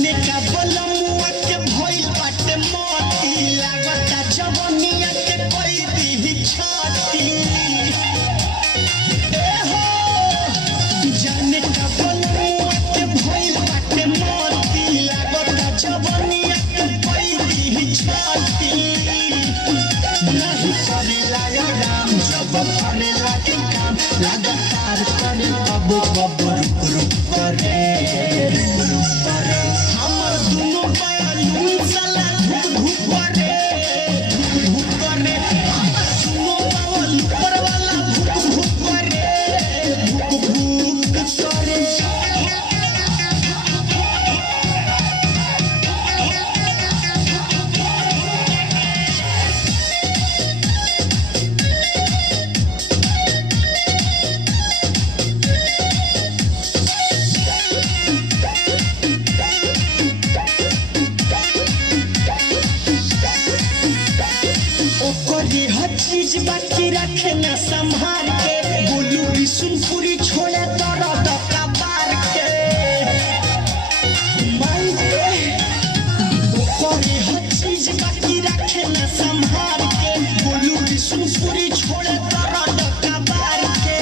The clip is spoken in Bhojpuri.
जाने का बलमुआ के भइल बाटे मोती लागता जवनिया के कोई दी छाती ए हो जाने का बलमुआ के भइल बाटे मोती लागता जवनिया के कोई दी छाती नहीं करेला राम जब करेला के काम लगातार करे अब रुक रुक करे हमर दुनो बयालू साला धुक करे हमर दुनो बावल ऊपर वाला धुक करे ओकरे हर चीज बाकी रखे ना संभाल के बोलू बिशुनपुरी छोड़े दर्द कबार के ओकरे हर चीज बाकी रखे ना संभाल के बोलू बिशुनपुरी छोड़े दर्द कबार के।